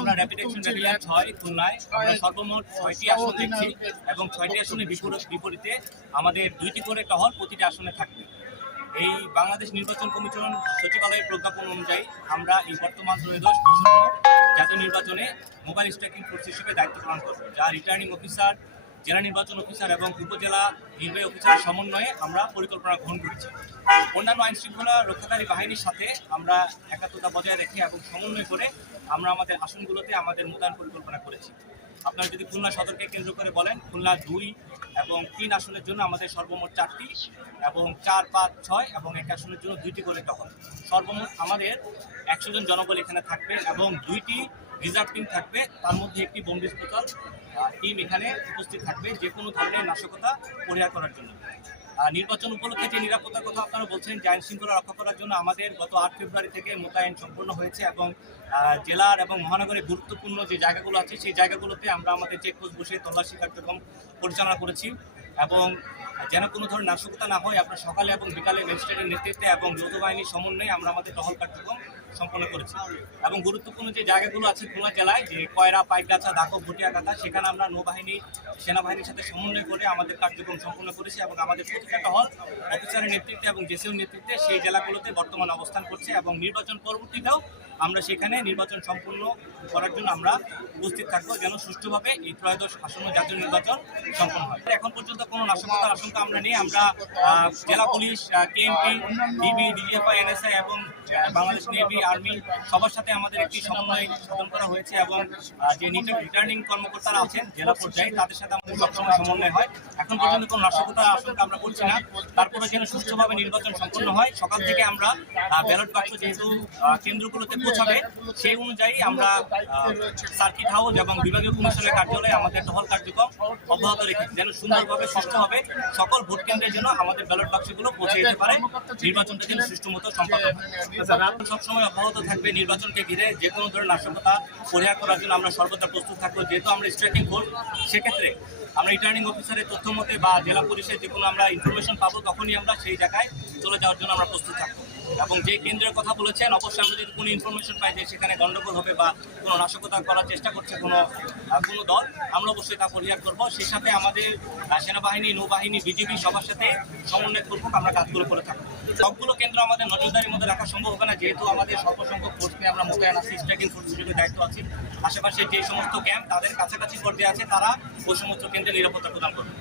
আমরা rapid action battalion ছয় খুলনায়। আমরা সর্বমোট ছয়টি আসন দেখছি এবং ছয়টি আসনের বিপরীত বিপরীতে আমাদের দুইটি করে টহল প্রতিটি আসনে থাকবে। এই বাংলাদেশ নির্বাচন কমিশন সচিবালয়ের প্রজ্ঞাপন অনুযায়ী আমরা এই বর্তমান ত্রয়োদশ জাতীয় নির্বাচনে মোবাইল স্ট্যাকিং ফোর্স হিসেবে দায়িত্ব পালন করব। যা রিটার্নিং অফিসার জেলা নির্বাচন অফিসার এবং উপজেলা নির্বাহী অফিসার সমন্বয়ে আমরা পরিকল্পনা গ্রহণ করেছি। অন্যান্য আইন শৃঙ্খলা রক্ষাকারী বাহিনীর সাথে আমরা একাত্মতা বজায় রেখে এবং সমন্বয় করে আমরা আমাদের আসনগুলোতে আমাদের মোতায়েন পরিকল্পনা করেছি। আপনারা যদি খুলনা সদরকে কেন্দ্র করে বলেন, খুলনা দুই এবং তিন আসনের জন্য আমাদের সর্বমোট চারটি এবং চার, পাঁচ, ছয় এবং এক আসনের জন্য দুইটি করে টহল। সর্বমোট আমাদের একশো জন জনবল এখানে থাকবে এবং দুইটি রিজার্ভ টিম থাকবে। তার মধ্যে একটি বন্দিস্পতল টিম এখানে উপস্থিত থাকবে যে কোনো ধরনের নাশকতা পরিহার করার জন্য। নির্বাচন উপলক্ষে যে নিরাপত্তার কথা আপনারা বলছেন, যে আইন শৃঙ্খলা রক্ষা করার জন্য আমাদের গত আট ফেব্রুয়ারি থেকে মোতায়েন সম্পন্ন হয়েছে এবং জেলার এবং মহানগরের গুরুত্বপূর্ণ যে জায়গাগুলো আছে, সেই জায়গাগুলোতে আমরা আমাদের চেকপোস্ট বসে তল্লাশি কার্যক্রম পরিচালনা করেছি এবং যেন কোনো ধরনের নাশকতা না হয়, আপনার সকালে এবং বিকালে ম্যাজিস্ট্রেটের নেতৃত্বে এবং যৌথ বাহিনীর সমন্বয়ে আমরা আমাদের টহল কার্যক্রম সম্পন্ন করেছি। এবং গুরুত্বপূর্ণ যে জায়গাগুলো আছে খুলনা জেলায়, যে কয়রা, পাইকগাছা দাকব ভটিয়াকাতা সেখানে আমরা নৌবাহিনী, সেনাবাহিনীর সাথে সমন্বয় করে আমাদের কার্যক্রম সম্পন্ন করেছি এবং আমাদের প্রতিটা টহল অফিসারের নেতৃত্বে এবং জেসিও নেতৃত্বে সেই জেলাগুলোতে বর্তমান অবস্থান করছে এবং নির্বাচন পরবর্তীতেও আমরা সেখানে নির্বাচন সম্পূর্ণ করার জন্য আমরা উপস্থিত থাকব যেন সুষ্ঠুভাবে এই ত্রয়োদশ আসন্ন জাতীয় নির্বাচন সম্পন্ন হয়। এখন পর্যন্ত কোনো নাশকতার আশঙ্কা আমরা নেই। আমরা জেলা police KMP DB, DGFI, NSI এবং বাংলাদেশ নেভি আর্মি সবার সাথে আমাদের একটি সমন্বয় সাধন করা হয়েছে এবং যে যে রিটার্নিং কর্মকর্তারা আছেন জেলা পর্যায়ে, তাদের সাথে আমাদের সবসময় সমন্বয় হয়। এখন পর্যন্ত কোনো নাশকতার আশঙ্কা আমরা করছি না। তারপরে যেন সুষ্ঠুভাবে নির্বাচন সম্পন্ন হয়, সকাল থেকে আমরা ব্যালট বাক্স যেহেতু কেন্দ্রগুলোতে পৌঁছাবে, সেই অনুযায়ী আমরা সার্কিট হাউস এবং বিভাগীয় কমিশনের কার্যালয়ে আমাদের টহল কার্যক্রম অব্যাহত রেখেছি, যেন সুন্দরভাবে সুষ্ঠুভাবে সকল ভোট কেন্দ্রের জন্য আমাদের ব্যালট বাক্সগুলো পৌঁছে যেতে পারে। নির্বাচনটা যেন সুষ্ঠু মতো সম্পন্ন হয়। সবসময় অব্যাহত থাকবে নির্বাচনকে ঘিরে যে কোনো ধরনের নাশকতা পরিহার করার জন্য আমরা সর্বদা প্রস্তুত থাকব। যেহেতু আমরা স্ট্রাইকিং ফোর্স সেক্ষেত্রে আমরা রিটার্নিং অফিসারের তথ্য মতে বা জেলা পুলিশের যে কোনো আমরা ইনফরমেশন পাবো, তখনই আমরা সেই জায়গায় চলে যাওয়ার জন্য আমরা প্রস্তুত থাকব। এবং যে কেন্দ্রের কথা বলেছেন, অবশ্যই আমরা যদি কোনো ইনফরমেশন পাই যে সেখানে গন্ডগোল হবে বা কোনো নাশকতা করার চেষ্টা করছে কোনো কোনো দল, আমরা অবশ্যই তা পরিহার করব। সেই সাথে আমাদের সেনাবাহিনী, নৌবাহিনী, বিজিবি সবার সাথে সমন্বয় করব, আমরা কাজগুলো করে থাকব। সবগুলো কেন্দ্র আমাদের নজরদারির মধ্যে রাখা সম্ভব হবে না, যেহেতু আমাদের স্বল্প সংখ্যক ফোর্স নিয়ে আমরা মোতায়েন আছি স্ট্রাইকিং ফোর্স হিসেবে দায়িত্ব আছি, আশেপাশে যে সমস্ত ক্যাম্প তাদের কাছাকাছি পর্যায়ে আছে, তারা ওই সমস্ত কেন্দ্রে নিরাপত্তা প্রদান করবে।